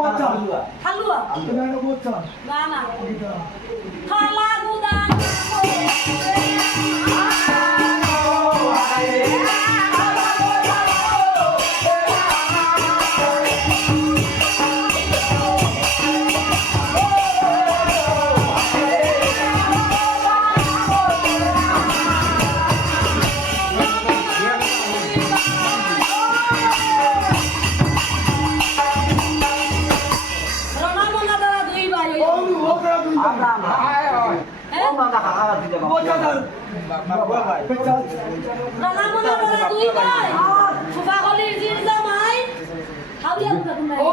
বচ্চা হালুয়া এটা একটা বচ্চা না না এটা খালা গুদান রণামনা দ্বারা দুই ভাই ও ওকরা দুই বচ্চা দাও বচ্চা রণামনা দ্বারা দুই ভাই ফুফা গলির জির জামাই হাউরিয়া গুদা তুমি ও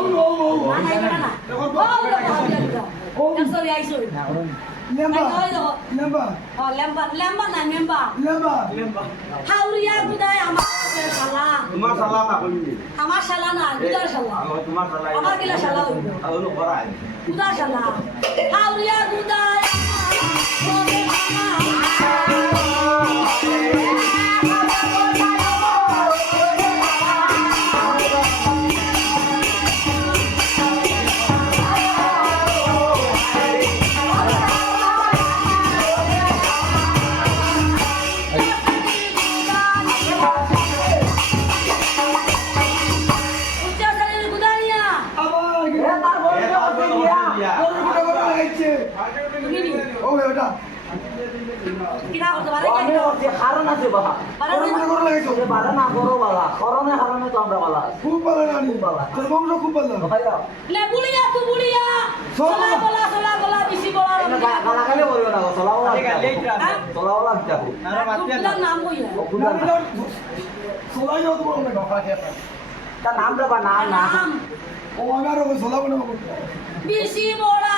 না না এটা না ও হাউরিয়া গুদা সরি আইছো লেম্বা লেম্বা লেম্বা না মেম্বা লেম্বা হাউরিয়া গুদায় আমার শালা তোমার সালা না কইনি আমার শালা না গুদার শালা তোমার সালা আমার গিলা শালা হইব আলো করাই গুদার শালা হাউরিয়া গুদায় উচ্চারণের গুদারিয়া আবার লাগাইছে তুমি নি ও ওটা কিনা করতে পারে আমি হচ্ছে কারণ আছে বাবা পারে করে লাগাইছো যে বালা না বড় বালা করণে কারণে তো আমরা বালা খুব ভালো রানী তোর বংশ খুব ভালো ভাইয়া লে বুলিয়া তু বুলিয়া সোলা বলা বিসি বলা গালা গালে বলিও না চলাও চলাও লাগতে গুদার নাম কইয়া সোলাই যাও তোমার তার নাম দেবা না না নাম ও আমার সোলা বলে বিসি বলা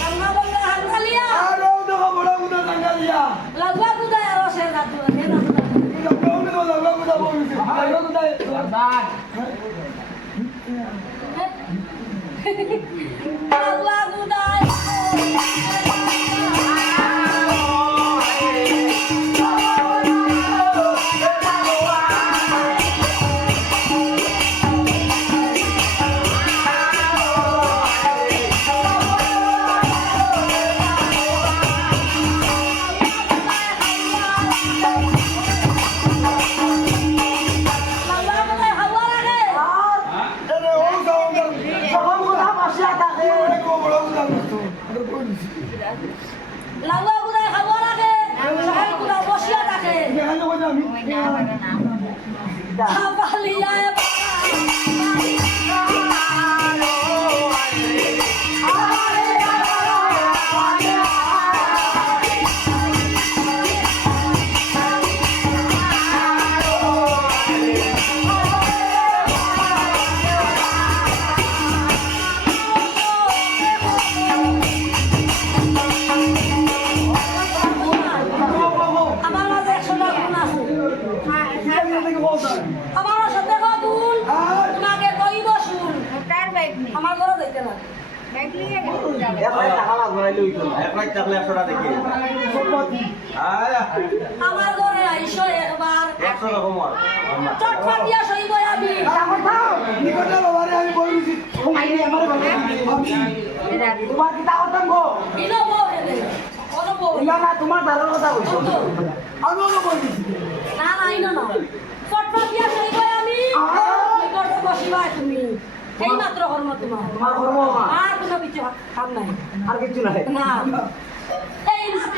রান্না বন্ধা হাঙ্গালিয়া আর ও দেখো বড় মুদা জাঙ্গালিয়া লাগবা গুদায় আর সে রাত নে না এটা কোনে তো লাগা মুদা বলছে লাগা মুদা লাগবা গুদায় লাগবা গুদায় হাওয়া লাগে এরে ও সাউন্ডার যখন কথা বসিয়া থাকে ও বড় মুদা তো এটা কইছি লাগবা গুদায় হাওয়া লাগে সবাই গুদা বসিয়া থাকে এখানে কই আমি হাবালিয়া আমার মাঝে 100 টাকা গুণ আছে এখানে থেকে বলতা আমার সাথে কবুল আর তোমাকে কইব শুন আমার ঘরে দেখতে না এখন টাকা লাগবে না লইতো না এক লাখ টাকা 100 টাকা দেখি সম্পত্তি আয়া আমার ঘরে আইসো একবার 100 টাকা কম চটপট দিয়া সইব আমি নিকটে বাবারে আমি বলছি তোমার কি তাওতাম গো ইনো বউ হেলে কোন বউ ইলা না তোমার দারুণ কথা কইছো আমি ওকে বলছি না না ইনো না চটপট দিয়া সইব আমি নিকটে বসিবা তুমি এই মাত্র কর্ম তোমার তোমার কর্ম মা আর কোনো কিছু কাম নাই আর কিছু নাই না এই মাত্র